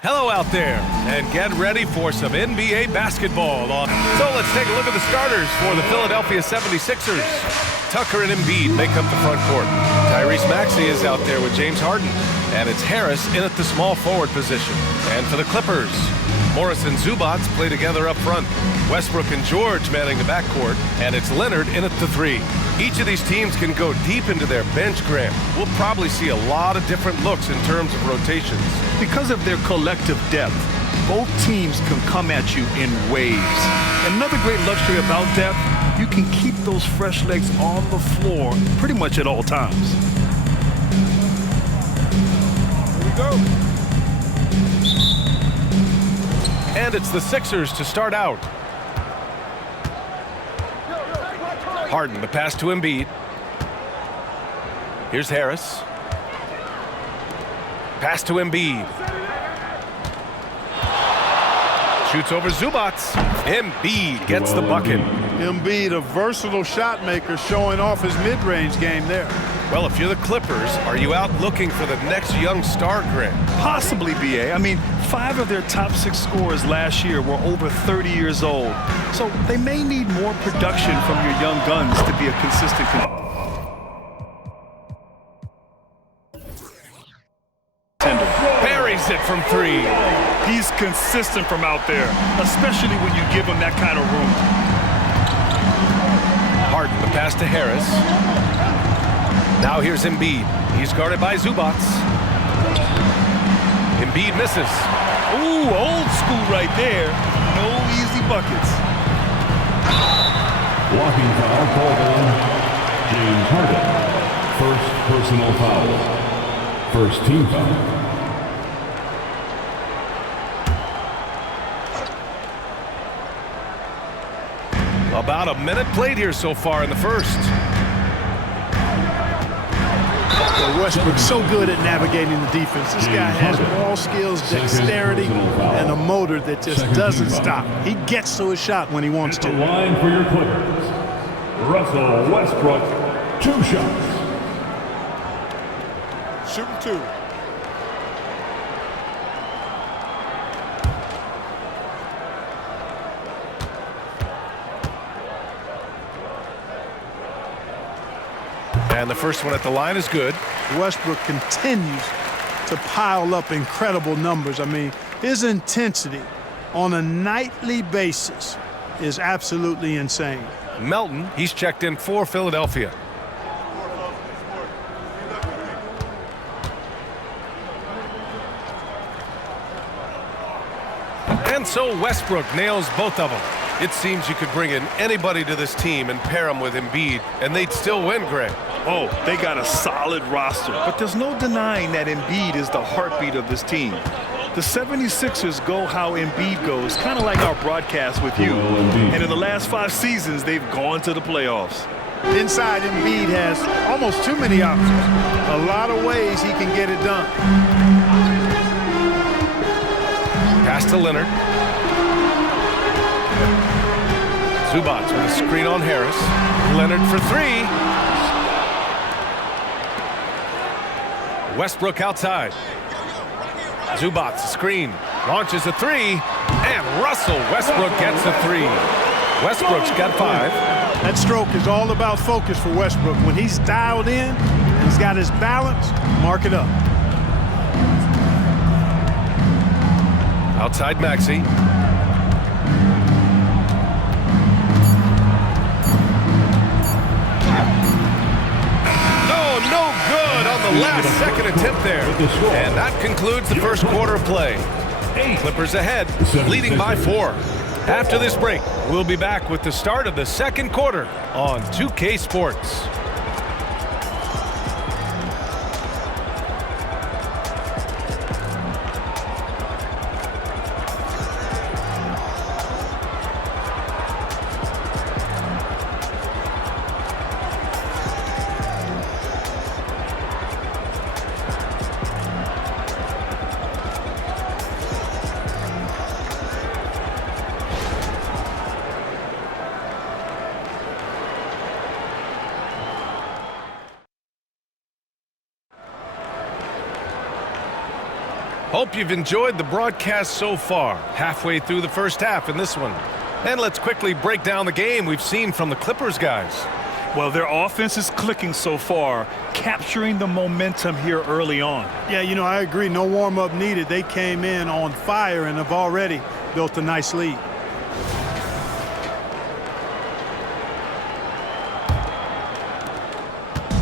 Hello out there, and get ready for some NBA basketball. So let's take a look at the starters for the Philadelphia 76ers. Tucker and Embiid make up the front court. Tyrese Maxey is out there with James Harden, and it's Harris in at the small forward position. And for the Clippers, Morris and Zubac play together up front. Westbrook and George manning the backcourt, and it's Leonard in at the 3. Each of these teams can go deep into their bench, Grant. We'll probably see a lot of different looks in terms of rotations. Because of their collective depth, both teams can come at you in waves. Another great luxury about depth, you can keep those fresh legs on the floor pretty much at all times. Here we go. And it's the Sixers to start out. Harden, the pass to Embiid. Here's Harris. Pass to Embiid. Shoots over Zubac. Embiid gets the bucket. Embiid, a versatile shot maker, showing off his mid-range game there. Well, if you're the Clippers, are you out looking for the next young star, Grant? Possibly, B.A. I mean, 5 of their top 6 scorers last year were over 30 years old. So they may need more production from your young guns to be a consistent contender. Buries it from 3. He's consistent from out there, especially when you give him that kind of room. Harden, the pass to Harris. Now here's Embiid. He's guarded by Zubac. Embiid misses. Ooh, old school right there. No easy buckets. Blocking foul called on James Harden. First personal foul. First team foul. About a minute played here so far in the first. Westbrook's so good at navigating the defense. This guy has ball skills, dexterity, and a motor that just doesn't stop. He gets to his shot when he wants to. The line for your Clippers. Russell Westbrook, 2 shots. Shooting 2. And the first one at the line is good. Westbrook continues to pile up incredible numbers. I mean, his intensity on a nightly basis is absolutely insane. Melton, he's checked in for Philadelphia. And so Westbrook nails both of them. It seems you could bring in anybody to this team and pair them with Embiid, and they'd still win, Greg. Oh, they got a solid roster, but there's no denying that Embiid is the heartbeat of this team. The 76ers go how Embiid goes, kind of like our broadcast with you. And in the last 5 seasons, they've gone to the playoffs. Inside, Embiid has almost too many options. A lot of ways he can get it done. Pass to Leonard. Zubac with a screen on Harris. Leonard for 3. Westbrook outside. Zubac, screen, launches a 3, and Russell Westbrook gets a 3. Westbrook's got 5. That stroke is all about focus for Westbrook. When he's dialed in, he's got his balance, mark it up. Outside Maxey. No good on the last second attempt there. And that concludes the first quarter of play. Clippers ahead, leading by 4. After this break, we'll be back with the start of the second quarter on 2K Sports. Hope you've enjoyed the broadcast so far. Halfway through the first half in this one. And let's quickly break down the game we've seen from the Clippers guys. Well, their offense is clicking so far, capturing the momentum here early on. Yeah, you know, I agree. No warm-up needed. They came in on fire and have already built a nice lead.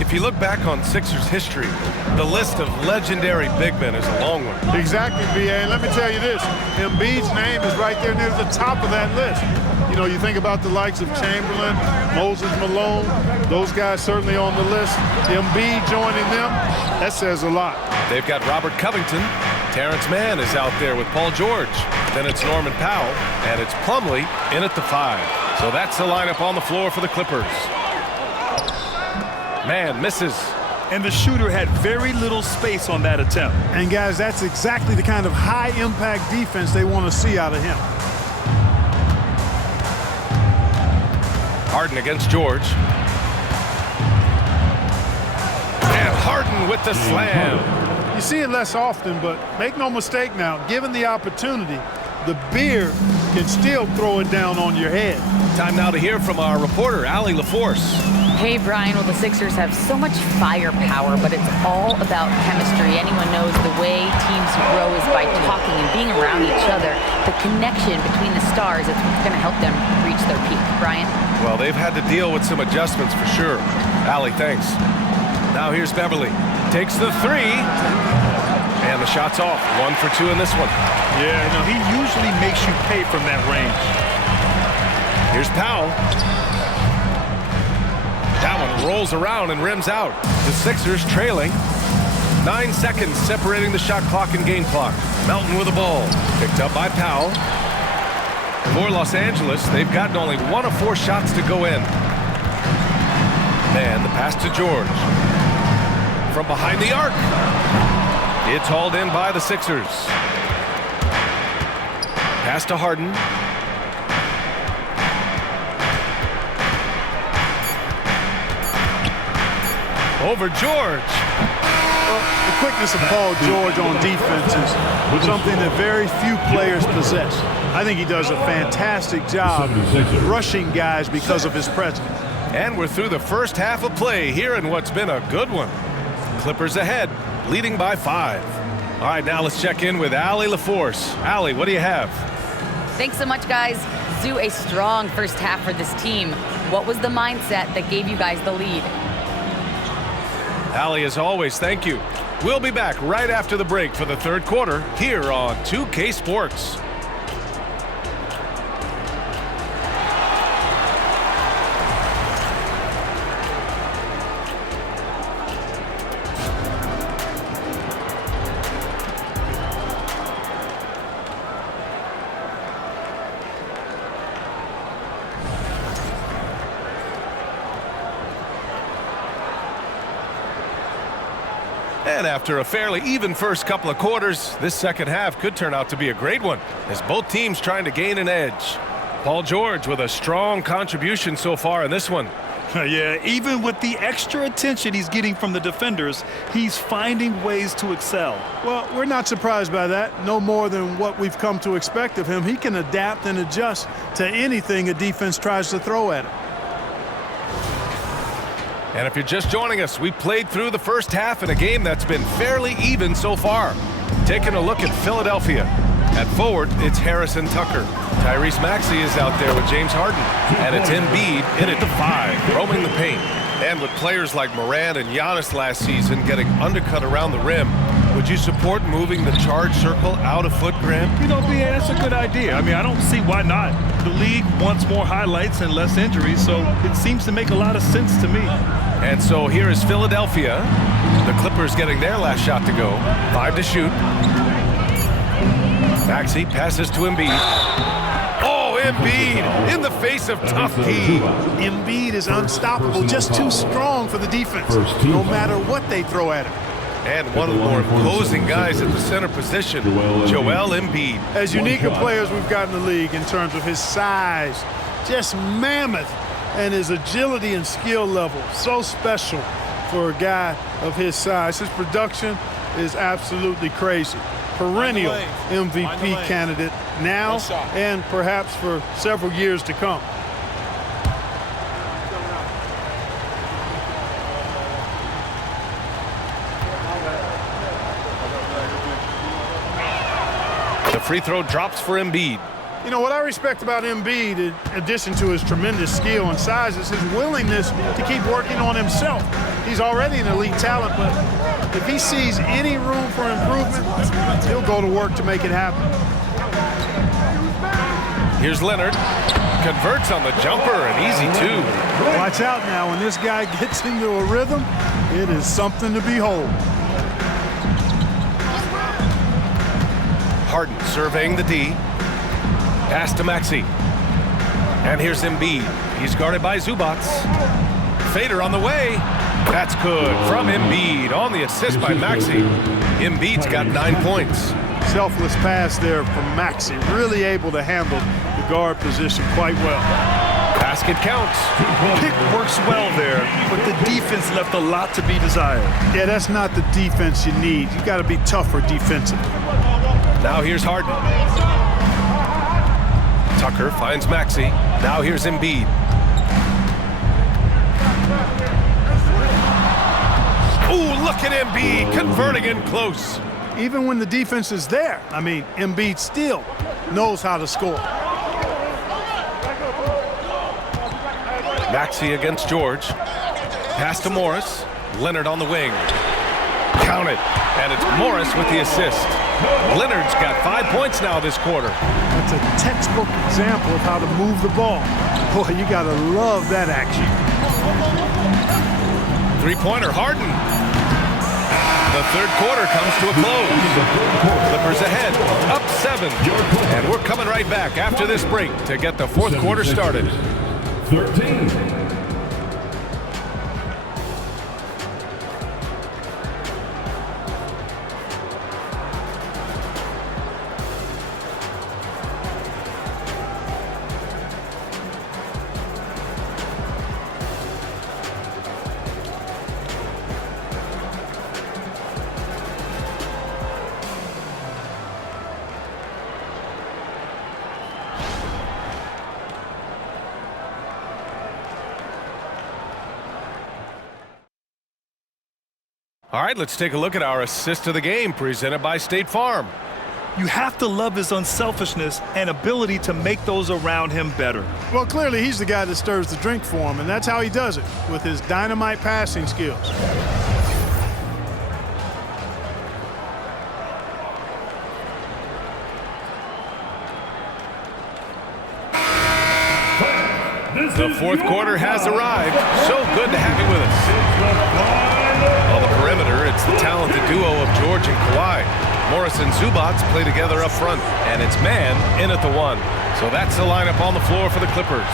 If you look back on Sixers history, the list of legendary big men is a long one. Exactly, B.A. And let me tell you this, Embiid's name is right there near the top of that list. You know, you think about the likes of Chamberlain, Moses Malone, those guys certainly on the list. Embiid joining them, that says a lot. They've got Robert Covington. Terrence Mann is out there with Paul George. Then it's Norman Powell, and it's Plumlee in at the 5. So that's the lineup on the floor for the Clippers. Man misses. And the shooter had very little space on that attempt. And guys, that's exactly the kind of high-impact defense they want to see out of him. Harden against George. And Harden with the slam. You see it less often, but make no mistake now, given the opportunity, the beard can still throw it down on your head. Time now to hear from our reporter, Allie LaForce. Hey, Brian, well, the Sixers have so much firepower, but it's all about chemistry. Anyone knows the way teams grow is by talking and being around each other. The connection between the stars is what's going to help them reach their peak. Brian? Well, they've had to deal with some adjustments for sure. Allie, thanks. Now here's Beverly. Takes the 3. And the shot's off. 1 for 2 in this one. Yeah, no, he usually makes you pay from that range. Here's Powell. That one rolls around and rims out. The Sixers trailing. 9 seconds separating the shot clock and game clock. Melton with the ball. Picked up by Powell. For Los Angeles, they've gotten only 1 of 4 shots to go in. And the pass to George. From behind the arc. It's hauled in by the Sixers. Pass to Harden. Over George. Well, the quickness of Paul George on defense is something that very few players possess. I think he does a fantastic job rushing guys because of his presence. And we're through the first half of play here in what's been a good one. Clippers ahead, leading by 5. All right, now let's check in with Allie LaForce. Allie, what do you have? Thanks so much, guys. Zoo, a strong first half for this team. What was the mindset that gave you guys the lead? Allie, as always, thank you. We'll be back right after the break for the third quarter here on 2K Sports. And after a fairly even first couple of quarters, this second half could turn out to be a great one as both teams trying to gain an edge. Paul George with a strong contribution so far in this one. Yeah, even with the extra attention he's getting from the defenders, he's finding ways to excel. Well, we're not surprised by that. No more than what we've come to expect of him. He can adapt and adjust to anything a defense tries to throw at him. And if you're just joining us, we played through the first half in a game that's been fairly even so far. Taking a look at Philadelphia. At forward, it's Harrison Tucker. Tyrese Maxey is out there with James Harden. And it's Embiid in at the 5, roaming the paint. And with players like Morant and Giannis last season getting undercut around the rim, would you support moving the charge circle out of foot, Graham? You know, yeah, that's a good idea. I mean, I don't see why not. The league wants more highlights and less injuries, so it seems to make a lot of sense to me. And so here is Philadelphia. The Clippers getting their last shot to go. 5 to shoot. Maxey passes to Embiid. Oh, Embiid in the face of tough D. Embiid is unstoppable, just too strong for the defense, no matter what they throw at him. And one of the more imposing guys at the center position, Joel Embiid. As unique a player as we've got in the league in terms of his size, just mammoth, and his agility and skill level, so special for a guy of his size. His production is absolutely crazy. perennial MVP candidate now and perhaps for several years to come. The free throw drops for Embiid. You know, what I respect about Embiid, in addition to his tremendous skill and size, is his willingness to keep working on himself. He's already an elite talent, but if he sees any room for improvement, he'll go to work to make it happen. Here's Leonard. Converts on the jumper, an easy two. Watch out now. When this guy gets into a rhythm, it is something to behold. Harden surveying the D. Pass to Maxey. And here's Embiid. He's guarded by Zubac. Fader on the way. That's good from Embiid on the assist by Maxey. Embiid's got 9 points. Selfless pass there from Maxey. Really able to handle the guard position quite well. Basket counts. Pick works well there, but the defense left a lot to be desired. Yeah, that's not the defense you need. You got to be tougher defensively. Now here's Harden. Tucker finds Maxey. Now here's Embiid. Ooh, look at Embiid converting in close. Even when the defense is there, I mean, Embiid still knows how to score. Maxey against George. Pass to Morris. Leonard on the wing. Count it. And it's Morris with the assist. Leonard's got 5 points now this quarter. That's a textbook example of how to move the ball. Boy, you got to love that action. Three-pointer, Harden. The third quarter comes to a close. Clippers ahead, up 7. And we're coming right back after this break to get the fourth quarter started. 13. All right, let's take a look at our assist of the game presented by State Farm. You have to love his unselfishness and ability to make those around him better. Well, clearly he's the guy that stirs the drink for him, and that's how he does it, with his dynamite passing skills. The fourth quarter has arrived. So good to have you with us. On the perimeter, it's the talented duo of George and Kwai. Morris and Zubac play together up front, and it's man in at the 1. So that's the lineup on the floor for the Clippers.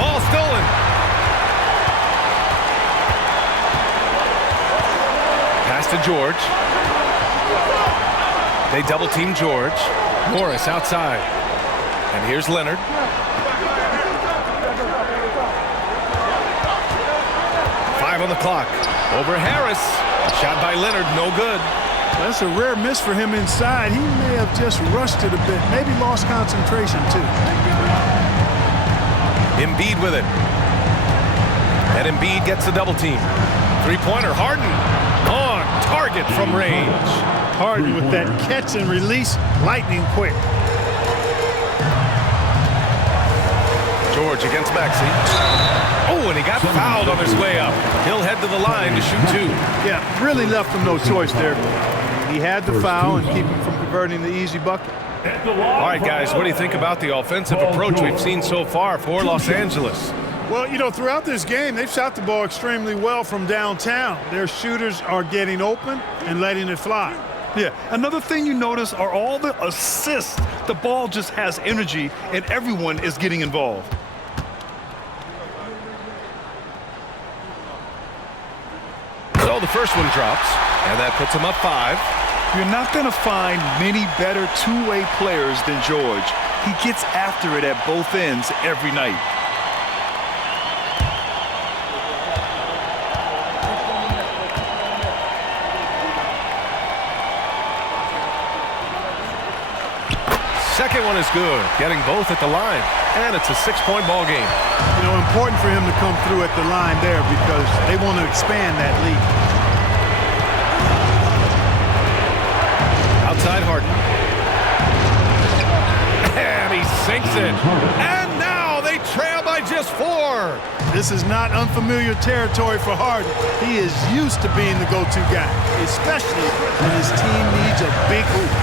Ball stolen. Pass to George. They double team George. Morris outside. And here's Leonard. On the clock. Over Harris. Shot by Leonard, no good. That's a rare miss for him inside. He may have just rushed it a bit, maybe lost concentration too. Embiid with it. And Embiid gets the double team. Three-pointer, Harden on target from range. Harden with that catch and release, lightning quick. George against Maxey. Oh, and he got fouled on his way up. He'll head to the line to shoot 2. Yeah, really left him no choice there. He had to foul and keep him from converting the easy bucket. All right, guys, what do you think about the offensive approach we've seen so far for Los Angeles? Well, you know, throughout this game, they've shot the ball extremely well from downtown. Their shooters are getting open and letting it fly. Yeah, another thing you notice are all the assists. The ball just has energy, and everyone is getting involved. So the first one drops, and that puts him up 5. You're not going to find many better two-way players than George. He gets after it at both ends every night. one is good, getting both at the line. And it's a 6-point ball game. You know, important for him to come through at the line there because they want to expand that lead. Outside Harden. And he sinks it. And now they trail by just 4. This is not unfamiliar territory for Harden. He is used to being the go-to guy, especially when his team needs a big hoop.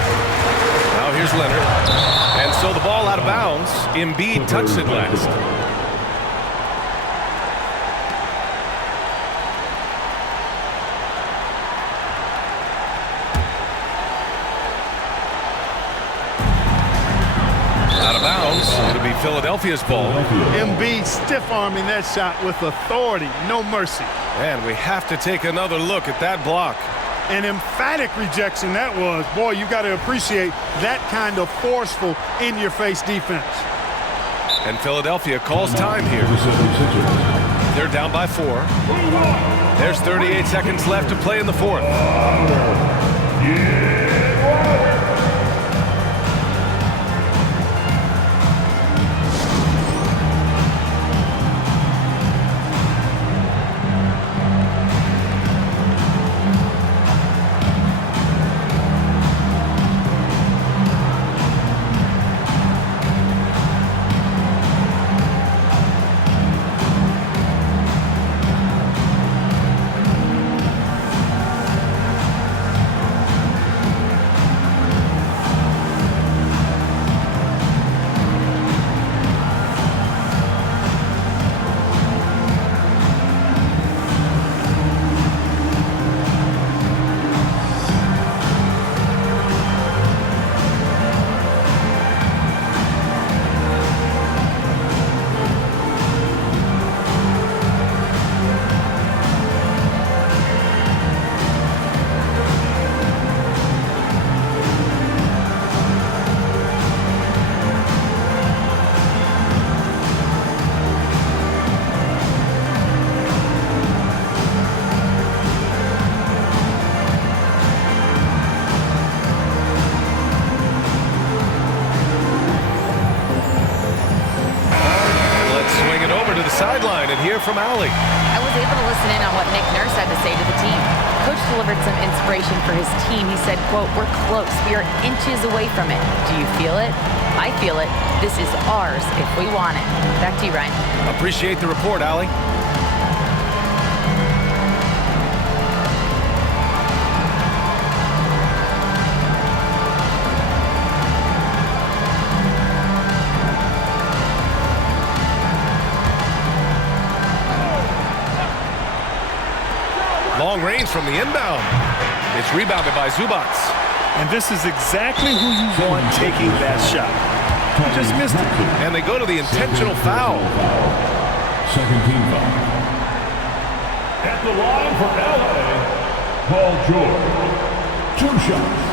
Now here's Leonard. And so the ball out of bounds. Embiid touched it last. Out of bounds. It'll be Philadelphia's ball. Embiid stiff-arming that shot with authority, no mercy. And we have to take another look at that block. An emphatic rejection that was. Boy, you got to appreciate that kind of forceful, in-your-face defense. And Philadelphia calls time here. They're down by 4. There's 38 seconds left to play in the 4th. Sideline and hear from Allie. I was able to listen in on what Nick Nurse had to say to the team. Coach delivered some inspiration for his team. He said, quote, "We're close. We are inches away from it. Do you feel it? I feel it. This is ours if we want it." Back to you, Ryan. Appreciate the report, Allie. Long range from the inbound. It's rebounded by Zubac. And this is exactly who you want taking that shot. He just missed it. And they go to the intentional foul. Second team foul. At the line for LA, Paul George. 2 shots.